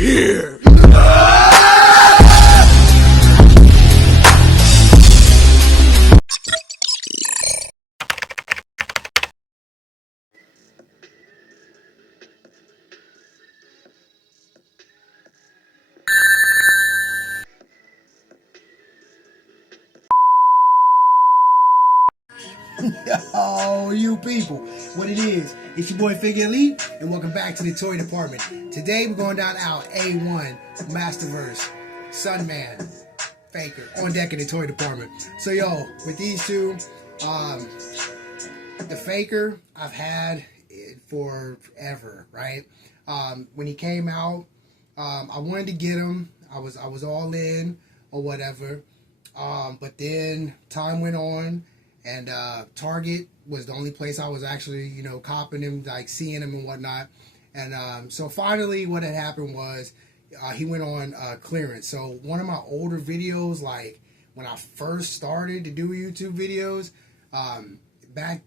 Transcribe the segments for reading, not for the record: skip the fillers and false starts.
here. Yo, you people, what it is, it's your boy Figure Elite, and welcome back to the toy department. Today we're going down our A1 Masterverse Sunman Faker on deck in the toy department. So yo, with these two, the Faker, I've had it forever, right? When he came out, I wanted to get him. I was all in or whatever, but then time went on. And Target was the only place I was actually, copping him, like seeing him and whatnot. And so finally what had happened was he went on clearance. So one of my older videos, like when I first started to do YouTube videos, back,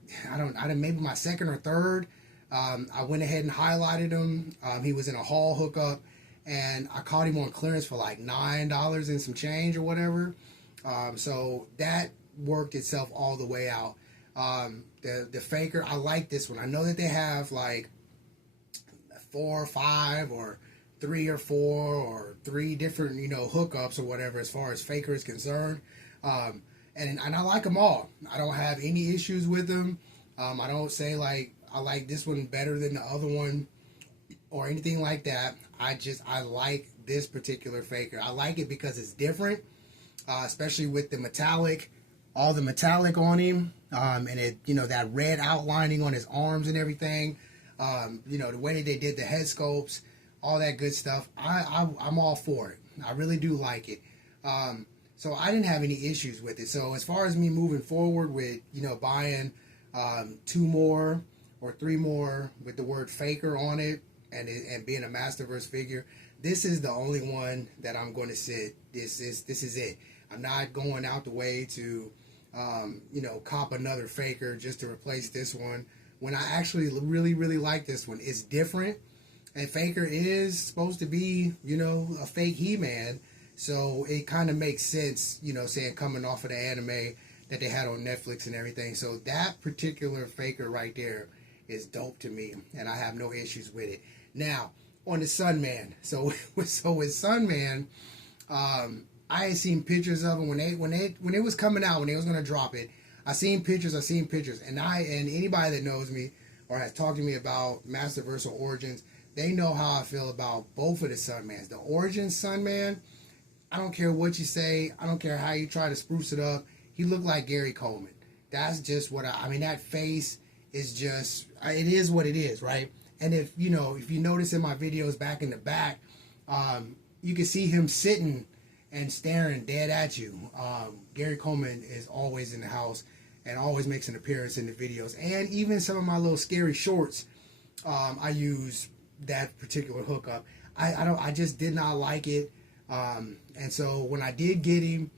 maybe my second or third, I went ahead and highlighted him. He was in a haul hookup, and I caught him on clearance for like $9 and some change or whatever. So that worked itself all the way out. The Faker, I like this one. I know that they have like 4 or 5 or 3 or 4 or 3 different hookups or whatever as far as Faker is concerned, and I like them all. I don't have any issues with them. I don't say like I like this one better than the other one or anything like that. I like this particular Faker. I like it because it's different, especially with the metallic, all the metallic on him, and it, that red outlining on his arms and everything, the way that they did the head sculpts, all that good stuff. I'm all for it. I really do like it. So I didn't have any issues with it. So as far as me moving forward with, buying 2 more or 3 more with the word Faker on it and being a Masterverse figure, this is the only one that I'm going to sit. This is it. I'm not going out the way to cop another Faker just to replace this one, when I actually really like this one. It's different, and Faker is supposed to be, a fake He-Man, so it kind of makes sense, saying coming off of the anime that they had on Netflix and everything. So that particular Faker right there is dope to me, and I have no issues with it. Now, on the Sunman, so with Sunman, I had seen pictures of them when it was coming out, when they was gonna drop it. I seen pictures, and anybody that knows me or has talked to me about Masterverse or Origins, they know how I feel about both of the Sunmans. The Origins Sunman, I don't care what you say, I don't care how you try to spruce it up, he looked like Gary Coleman. That's just what I mean. That face is just, it is what it is, right? And if you notice in my videos back in the back, you can see him sitting and staring dead at you. Gary Coleman is always in the house and always makes an appearance in the videos, and even some of my little scary shorts, I use that particular hookup. I just did not like it, and so when I did get him,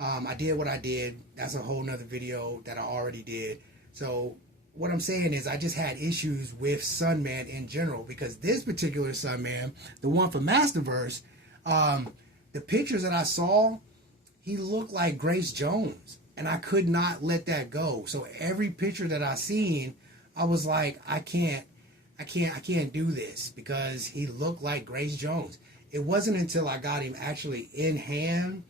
I did what I did. That's a whole nother video that I already did. So what I'm saying is I just had issues with Sunman in general, because this particular Sunman, the one for Masterverse, the pictures that I saw, he looked like Grace Jones, and I could not let that go. So every picture that I seen, I was like, I can't do this, because he looked like Grace Jones. It wasn't until I got him actually in hand,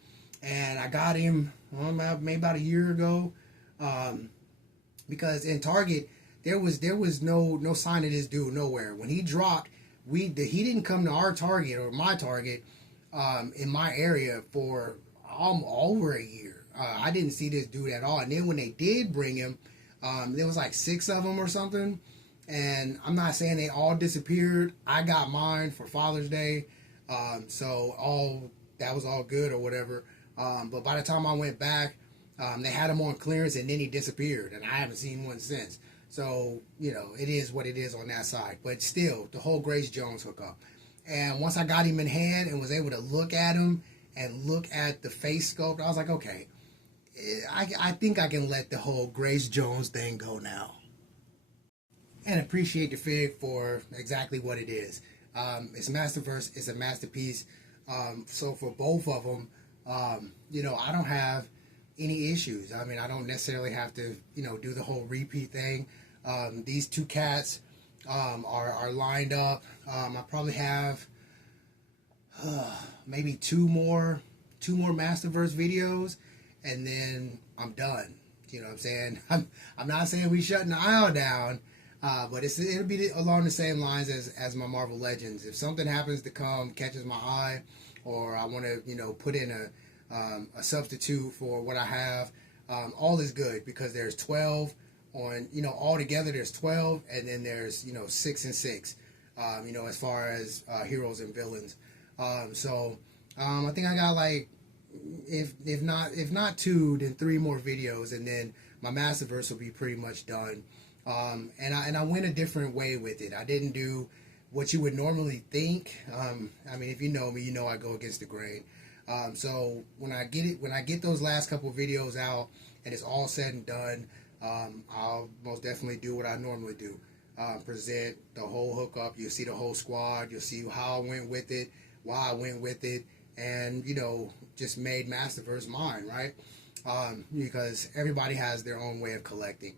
and I got him maybe about a year ago, because in Target there was no sign of this dude nowhere. When he dropped, he didn't come to our Target or my Target in my area for over a year. I didn't see this dude at all. And then when they did bring him, there was like 6 of them or something. And I'm not saying they all disappeared. I got mine for Father's Day, so that was all good or whatever. But by the time I went back, they had him on clearance, and then he disappeared, and I haven't seen one since. So it is what it is on that side. But still, the whole Grace Jones hookup. And once I got him in hand and was able to look at him and look at the face sculpt, I was like, okay, I think I can let the whole Grace Jones thing go now. And appreciate the fig for exactly what it is. It's Masterverse. It's a masterpiece. So for both of them, you know, I don't have any issues. I mean, I don't necessarily have to, you know, do the whole repeat thing. These two cats are lined up. I probably have maybe two more Masterverse videos, and then I'm done. You know what I'm saying? I'm not saying we shutting the aisle down, but it'll be along the same lines as my Marvel Legends. If something happens to catches my eye, or I want to, you know, put in a substitute for what I have, all is good, because there's 12 on, you know, all together there's 12, and then there's, you know, 6 and 6, you know, as far as heroes and villains. So I think I got like, if not 2, then 3 more videos, and then my Masterverse will be pretty much done. And I went a different way with it. I didn't do what you would normally think. I mean, if you know me, you know I go against the grain. So when I get those last couple videos out and it's all said and done, I'll most definitely do what I normally do. Present the whole hookup. You'll see the whole squad. You'll see how I went with it, why I went with it, and, you know, just made Masterverse mine, right? Because everybody has their own way of collecting.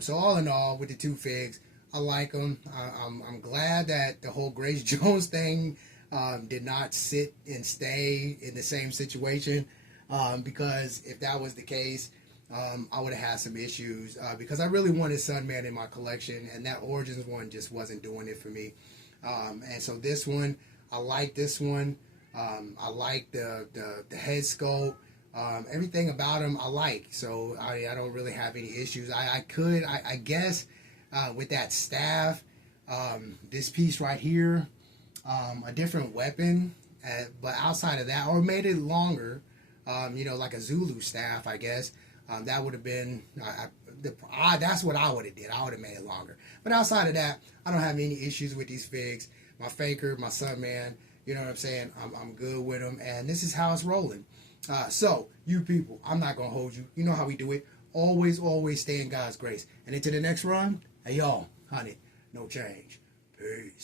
So all in all, with the 2 figs, I like them. I'm glad that the whole Grace Jones thing did not sit and stay in the same situation, because if that was the case, I would have had some issues, because I really wanted Sunman in my collection, and that Origins one just wasn't doing it for me. And so this one, I like this one. I like the head sculpt. Everything about him I like, so I don't really have any issues. I guess with that staff, this piece right here, a different weapon, but outside of that, or made it longer, you know, like a Zulu staff, I guess, that would have been, that's what I would have did. I would have made it longer. But outside of that, I don't have any issues with these figs. My Faker, my Sunman, you know what I'm saying? I'm good with them, and this is how it's rolling. So, you people, I'm not going to hold you. You know how we do it. Always, always stay in God's grace. And into the next run, hey, y'all, honey, no change. Peace.